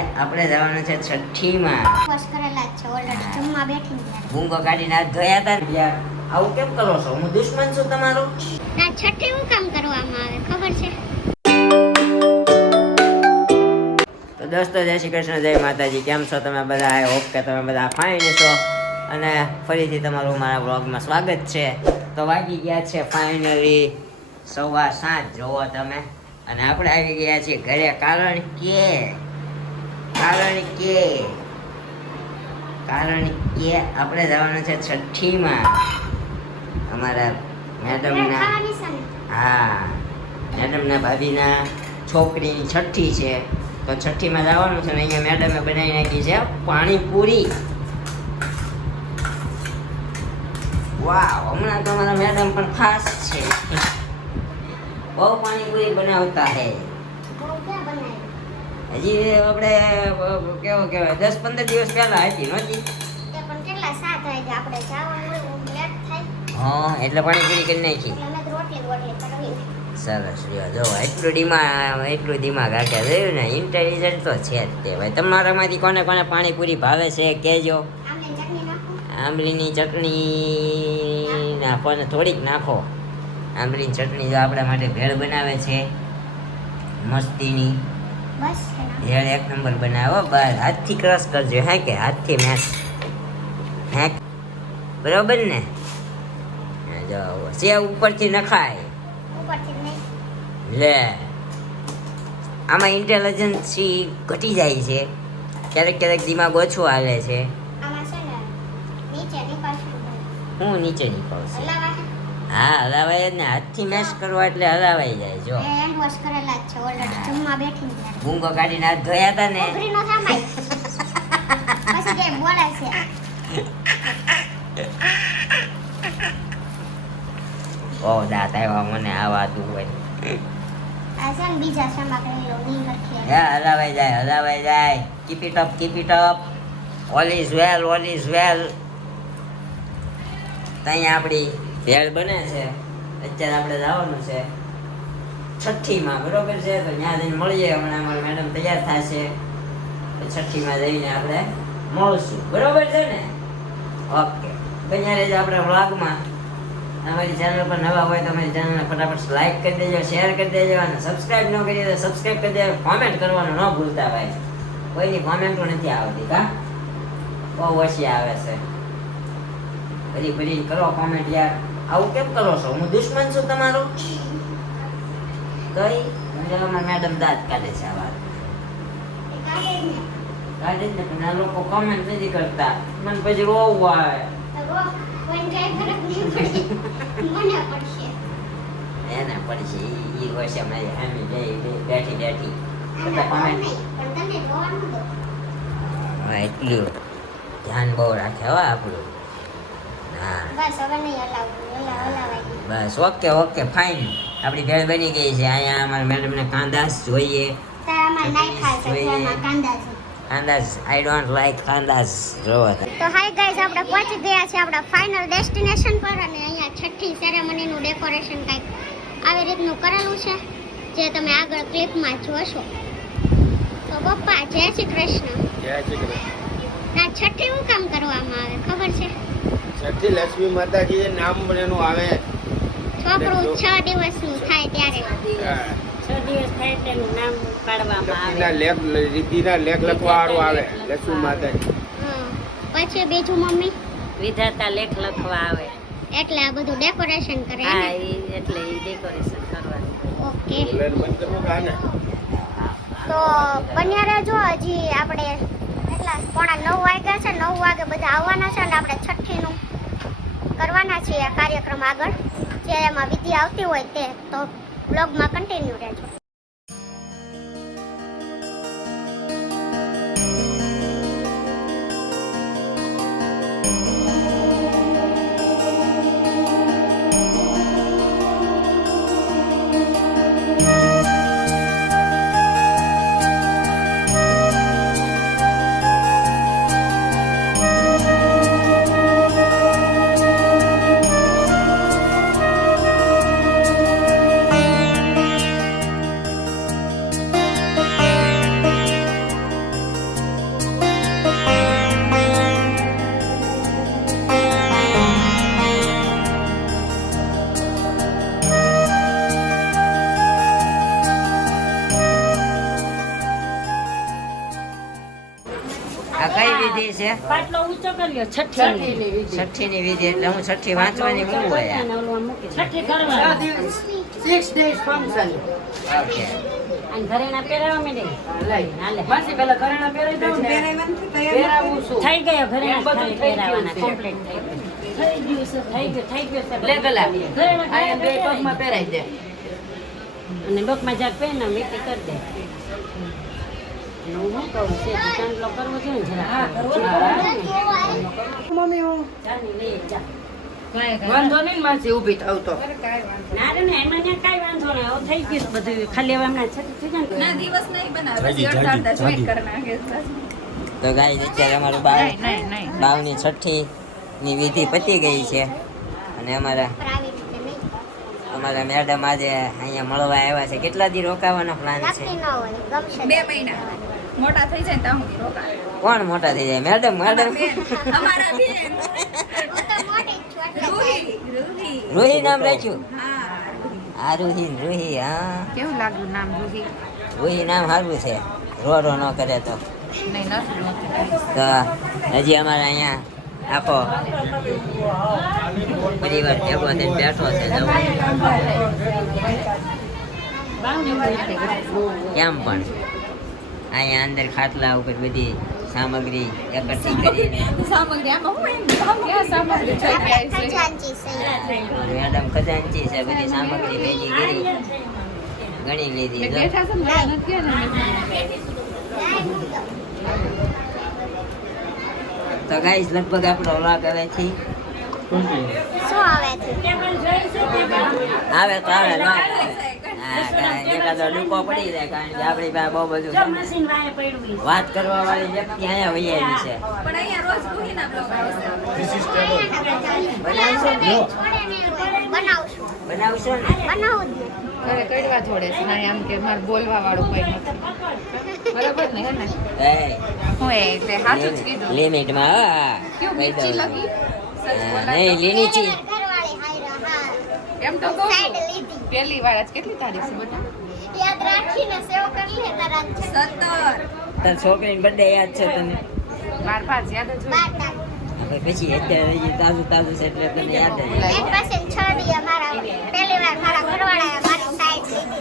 આપણે જવાનું છે છઠ્ઠીમાં. બસ કરેલા જ છે ઓલરેડી જમવા બેઠી ને ત્યારે. ગુંગો કાઢીને હાથ ધોયા હતા ને યાર. આવું કેમ કરો છો? હું દુશ્મન છું તમારો? ના છઠ્ઠી હું કામ કરવામાં આવે ખબર છે? તો દોસ્તો જય શ્રી કૃષ્ણ, જય માતાજી. કેમ છો તમે બધા? આઈ હોપ કે તમે બધા ફાઇન છો. અને ફરીથી તમારું મારા વ્લોગમાં સ્વાગત છે. તો વાગી ગયા છે ફાઇનલી 7:15 જોવો તમે. અને આપણે આવી ગયા છીએ ઘરે. કારણ કે આપણે જવાનું છે છઠ્ઠીમાં. અમારા મેડમના, હા, મેડમના ભાભીના છોકરીની છઠ્ઠી છે. તો છઠ્ઠીમાં જવાનું છે ને અહીંયા મેડમે બનાવી નાખી છે પાણીપુરી. વાવ, હમણાં તો મારા મેડમ પણ ખાસ છે. બહુ પાણીપુરી બનાવતા હે. હજી આપણે કેવું કહેવાય 10-15 દિવસ પહેલા હતી નહોતી? પણ કેટલા 7 વાગે આપણે જવાનું લેટ થાય. હા, એટલે પાણીપુરી કરી નાખી. અમે તો રોટલી કરવી. સરસ રહ્યો. જો એટલું દિમાગ આખે રહ્યું ને. ઇન્ટેલિજન્ટ તો છે જ તે ભાઈ. તમારામાંથી કોને કોને પાણીપુરી ભાવે છે કહેજો. આમલી ચટણી નાખો. આંબલીની ચટણી નાખો ને થોડીક નાખો. આંબલીની ચટણી જો આપણા માટે ભેળ બનાવે છે મસ્તીની. બસ ભેળ એક નંબર બનાવો. બસ હાથથી ક્રશ કરજો. હે કે હાથથી મેશ? હે, બરોબર ને? જો સેવ ઉપરથી નખાય. ઉપરથી નહીં. લે, આમાં ઇન્ટેલિજન્સી ઘટી જાય છે. ક્યારેક દિમાગ ઓછું હાલે છે. આમાં છે ને નીચે નીકળશું. હું નીચે નીકળશે? હલાવા. હા, હલાવાય જ ને. હાથથી મેશ કરવા એટલે હલાવાઈ જાય. જો હેન્ડ વોશ કરેલા જ છે ઓલરેડી જમવા બેઠી ને ત્યારે. ગુંગો કાઢીને હાથ ધોયા હતા ને. ઉભરી નો થામાય. પછી જે બોલે છે. ઓ દાંત આવ્યા મને આ વાતું હોય. આ છે ને બીજા શમા કરેલો નહીં લખી. હા, હલાવાઈ જાય. Keep it up. All is well. ત્યાં આપણી ભેળ બને છે. અત્યારે આપણે જવાનું છે છઠ્ઠીમાં, બરોબર છે? તો ત્યાં જઈને મળીએ. હમણાં અમારા મેડમ તૈયાર થશે. તો છઠ્ઠીમાં જઈને આપણે મળશું, બરોબર છે ને? ઓકે, બન્યા રહેજો આપણા વ્લોગમાં. અમારી ચેનલ પર નવા હોય તો અમારી ચેનલને ફટાફટ લાઈક કરી દેજો, શેર કરી દેજો. અને સબસ્ક્રાઈબ ન કરીએ તો સબસ્ક્રાઈબ કરી દેજો. કોમેન્ટ કરવાનું ન ભૂલતા ભાઈ. કોઈની કોમેન્ટો નથી આવતી. કા બહુ ઓછી આવે છે. ભરી કરો કોમેન્ટ યાર. આવું કેમ કરો છો? હું દુશ્મન છું તમારો? કઈ મેડમ દાંત કાઢે છે આ વાત. કાઢે જ ને, પણ આ લોકો કોમેન્ટ નથી કરતા. મને પછી રોવું આવે. એને પડશે ઈ વર્ષે મારી સામે બેઠી એટલું ધ્યાન બહુ રાખે હો આપણું. હા બસ ઓકે ફાઇન. આપણી ભેળ બની ગઈ છે. અહીંયા અમારા મેડમને કાંદાસ જોઈએ. કાંદાસ, આઈ ડોન્ટ લાઈક કાંદાસ. જોવો તો હાય ગાઈઝ, આપણે પહોંચી ગયા છે આપણા ફાઇનલ ડેસ્ટિનેશન પર. અને અહીંયા છઠ્ઠી સેરેમનીનું ડેકોરેશન કંઈક આવી રીતનું કરેલું છે, જે તમે આગળ ક્લિપમાં જોશો. તો પપ્પા જય શ્રી કૃષ્ણ. જય શ્રી કૃષ્ણ. ના છઠ્ઠી હું કામ કરવામાં આવે ખબર છે? છઠ્ઠી લક્ષ્મી માતાજી નામ એનું આવે. છોકરું 6 દિવસનું થાય ત્યારે. 6 દિવસ થાય તેનું નામ પાડવામાં આવે. રીતિના લેખ લખવાવાળું આવે લક્ષ્મી માતાજી. પછી બીજું મમ્મી વિધાતા લેખ લખવા આવે. એટલે આ બધું ડેકોરેશન કરે. હા, એટલે એ ડેકોરેશન કરવાનું. ઓકે, બંધ કરવું કાને. તો બન્યા રહેજો. હજી આપણે એટલા 9:15 વાગ્યા છે. 9 વાગે બધા આવવાના છે. અને આપણે છઠ્ઠીનું કરવાના છીએ કાર્યક્રમ આગળ. જે એમાં વિધિ આવતી હોય તે. તો બ્લોગમાં કન્ટિન્યુ રહેજો. આ કઈ વિધિ છે? પાટલો ઊંચો કર્યો છઠ્ઠી છઠ્ઠીની વિધિ એટલે હું છઠ્ઠી વાંચવાની હું હોય છઠ્ઠી કરવા 6 days function. ઓકે અને ઘરેણા પહેરાવા માંડે હાલે માસી પેલા ઘરેણા પહેરાઈ દઉં ને. પહેરાવું છું. થઈ ગયો ઘરેણા બધું થઈ પહેરાવાના ગયું છે. કમ્પ્લીટ થઈ ગયું લે ગલા. ઘરેણા આ બે પગમાં પહેરાઈ દે. અને ડોકમાં જાગ પહેરીને વીટી કરી દે અને હું શું કહું છે ચાંદલો કરવો જોઈએ ને જરા હા, કરવો જોઈએ. મમ્મી હું ચાની લઈ જા વાંધો નહીં ને માસી ઊભી થાવ તો. ના રે ના એમાં ત્યાં કાંઈ વાંધો નહીં હવે થઈ ગયું છે બધું ખાલી હવે હમણાં છઠ્ઠી થઈ જાય ને દિવસ નહીં બનાવે પછી અડધા સ્વીટ કરી નાખે તો ગાઈસ અત્યારે અમારું બાવની છઠ્ઠીની વિધિ પતી ગઈ છે અને અમારા મેડમ આજે અહીંયા મળવા આવ્યા છે. કેટલા દી રોકાવાનો પ્લાન છે? નક્કી ન હોય ગમશે 2 મહિના મોટા થઈ જાય ત્યાં સુધી રોકાય કોણ મોટા થઈ જાય? મેડમ અમારા બેન હું તો મોટી જ છું એટલે રૂહી રૂહી નામ રાખ્યું? હા હા રૂહી હા કેવું લાગ્યું નામ રૂહી રૂહી નામ સારું છે. રો રો ન કરે તો નહીં નથી તો હજી અમારે અહીંયા આખો પરિવાર ભેગો થઈને બેઠો છે. કેમ પણ અહીંયા અંદર ખાટલા ઉપર બધી સામગ્રી એકઠી કરીને સામગ્રી આમાં હું એમ ક્યાં સામગ્રી છે ખજાનચી છે મેડમ ખજાનચી છે. બધી સામગ્રી ભેગી કરી ગણી લીધી તો. તો ગાઈસ લગભગ આપણો વ્લોગ હવેથી શું આવે છે આવે તો આવે ન આવે. હા કારણ કે એકાદો ડૂકો પડી જાય કારણ કે આપણી પાસે બહુ બધું છે ને. મશીન વાય પડ્યું છે વાત કરવા વાળી વ્યક્તિ અહીંયા વહી આવી છે. પણ અહીંયા રોજ રૂહીના બ્લોગ આવશે બનાવશો ને? બનાવશું બનાવશો ને? બનાવું જ ને ઘરે કડવા થોડે છે ના એમ કે મારે બોલવા વાળું કોઈ નથી બરાબર ને હે ને એ હું એટલે સાચું જ કીધું લિમિટમાં હા ક્યું કહી મિર્ચી દઉં. લગી નહીં લીનીચી ઘરવાળી હાયરા હા એમ તો કહું સાઈડ છું લીધી પહેલી વાર જ કેટલી તારીખ છે બેટા યાદ રાખીને સેવ કરી લે તારા 17 તાર છોકરીની બર્થડે યાદ છે તને? 12 યાદ જ હોય 12 તારીખ હવે પછી અત્યારે હજી તાજું તાજું છે એટલે તને યાદ જ હોય. એક પાસે 6 દી અમારા પહેલી વાર મારા ઘરવાળાએ મારી સાઈડ લીધી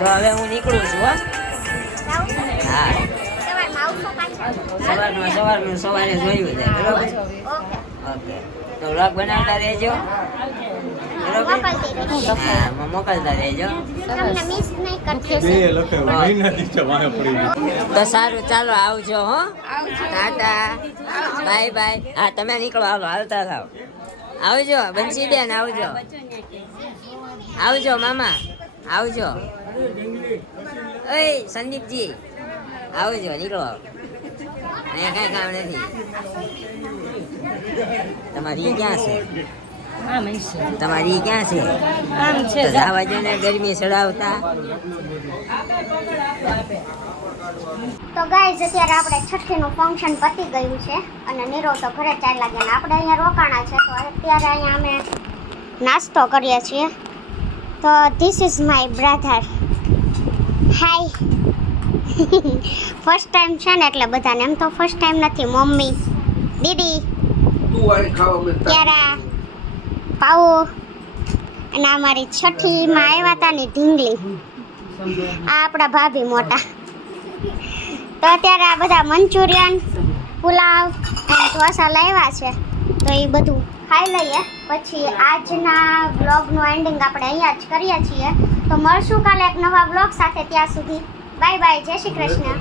તો હવે હું નીકળું છું હો. જાઉં છું હા સવારમાં આવશો પાછા સવારનું સવારે જોયું છે બરોબર. ઓકે ઓકે તો વ્લોગ બનાવતા રહેજો બરોબર. મોકલતી રહીશ હા મોકલતા રહેજો. તમને મિસ નહીં કરતી તો સારું ચાલો આવજો હો. Tata bye bye. હા તમે નીકળો હાલો હાલતા થાવ. આવજો બંસીબેન આવજો. આવજો મામા આવજો. ઓય સંદીપજી આવજો નીકળો. અહીંયા કાંઈ કામ નથી. તમારી ક્યાં છે? તમારી ક્યાં છે? તો જવા દો ને ગરમી સડાવતા. તો ગાઈઝ અત્યારે આપણે છઠ્ઠીનું ફંક્શન પતી ગયું છે અને નીરવ તો ઘરે ચાલ્યા ગયા ને આપણે અહીંયા રોકાણા છે તો અત્યારે અહીંયા અમે નાસ્તો કરીએ છીએ. તો this is my brother. Hi first time છે ને એટલે બધાને એમ તો ફર્સ્ટ ટાઈમ નથી. મમ્મી દીદી ક્યારા પાવો અને અમારી છઠ્ઠીમાં આવ્યા હતા ને ઢીંગલી આ આપણા ભાભી મોટા. તો અત્યારે આ બધા મંચુરિયન પુલાવ અને ઢોસા લાવ્યા છે તો એ બધું ખાઈ લઈએ પછી આજના વ્લોગનું એન્ડિંગ આપણે અહીંયા જ કરીએ છીએ. તો મળશું કાલે એક નવા વ્લોગ સાથે. ત્યાં સુધી બાય બાય. જય શ્રી કૃષ્ણ.